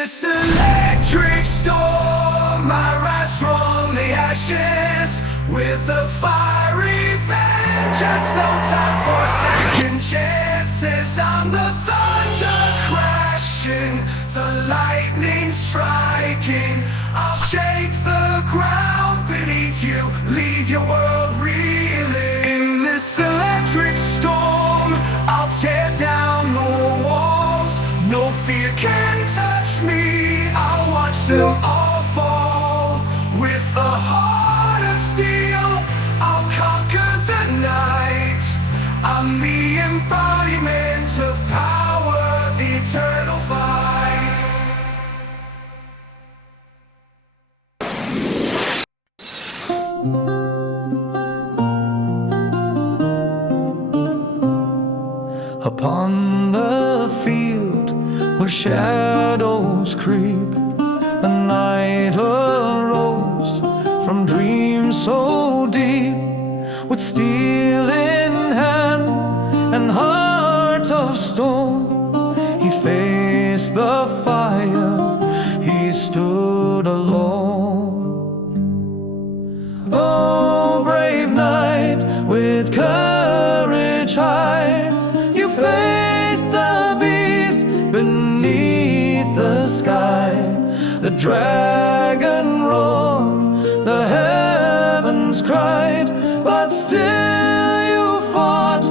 this electric storm, I rise from the ashes with a fiery vengeance. No time for second chances. I'm the thunder crashing, the lightning striking. I'll shake the ground beneath you, leave your world reeling. In this electric storm, I'll tear down the walls. No fear can touch me, I'll watch them all fall. With a heart of steel, I'll conquer the night. I'm the embodiment of power, the eternal fight. Upon the field where shadows creep, a night arose from dreams so deep. With steel in hand and heart of stone, he faced the fire, he stood alone. Oh, brave knight, with courage high, you face the beast beneath the sky. The dragon roared, the heavens cried, but still you fought.